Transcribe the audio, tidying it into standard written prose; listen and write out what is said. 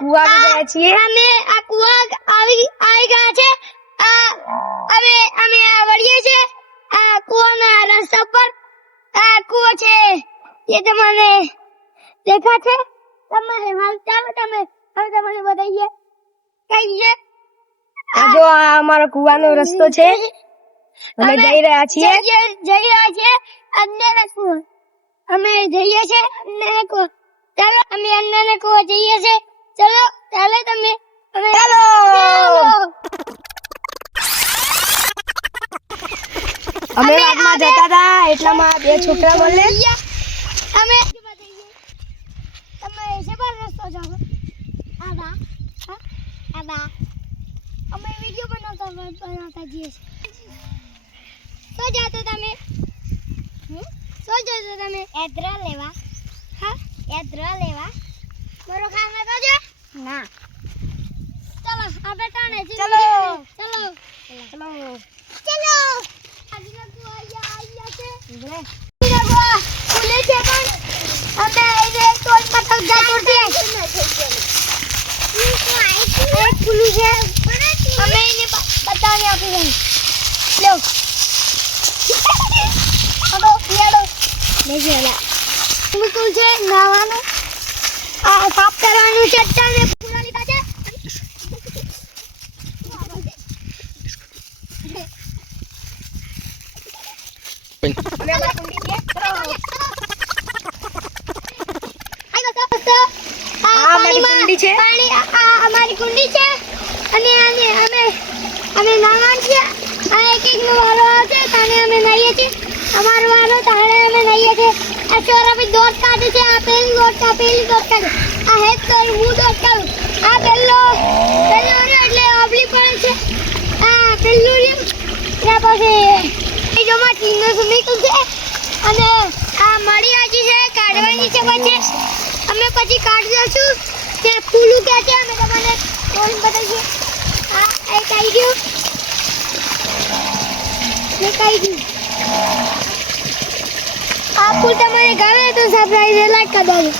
કુવા ગયા છીએ. અમે આ કુવા આવી ગયા છે. અમે વળીએ છે આ કુવાના રસ્તા પર. આ કુવો છે એ તમને દેખા છે. તમારે હાલ ચાલો તમે તમને બતાવીએ કઈ છે. આ જો આ અમારો કુવાનો રસ્તો છે. અમે જઈ રહ્યા છીએ અંદર કુવો. અમે જઈએ છે અંદર કુવો. ચાલો અમે અંદર કુવો જઈએ છે. ચલો ચાલો તમે ચાલો. અમે વાતમાં જતા હતા એટલામાં બે છોકરા મળે. અમે તમે શેમાં રસ્તો જાઓ? આબા આબા અમે વિડિયો બનાવતા જઈએ છીએ. સો જાતો તમે એદ્રા લેવા. હા એદ્રા લેવા મારો કામ નતો છે ના. ચલો આપણે તાણે ચલો ચલો ચલો ચલો આજના આયા છે ખુલે છે પણ અમે એને તોડ પટક જાતો છે. એક ખુલ્લું છે અમે એને બતાવી આપી દઈએ. લો અડો યાડો લેજેલા મુકુલ છે નાવાનું. આ સાફ કરવાનું છે. ચટ્ટાને પૂરા લીધા છે. અમારી કુંડી છે અને અમે નાવાનું છે. આ એક નો વારો આવશે તાને અમે નહીએ છીએ. અમારો વારો તાણે અમે નહીએ છીએ. આ ચોરા બી દોટ કાઢે છે. આ પેલી દોટ કાઢે. આ હેત કરી હું દોટ કાઢું. આ પેલો એટલે ઓબલી પડે છે. આ પેલું રહ્યું ત્યાં પછી એ જો માટી નો સુમીકલ છે અને આ મળી આજી છે કાઢવાની છે. પછી અમે પછી કાઢી દઈશું. ત્યાં ફૂલું કે છે અમે તમને કોણ બતાવીએ. આ એક આવી ગયું આ ફૂલ તમને ગમે તો સબસ્ક્રાઇબ લાઈક કરી દેજો.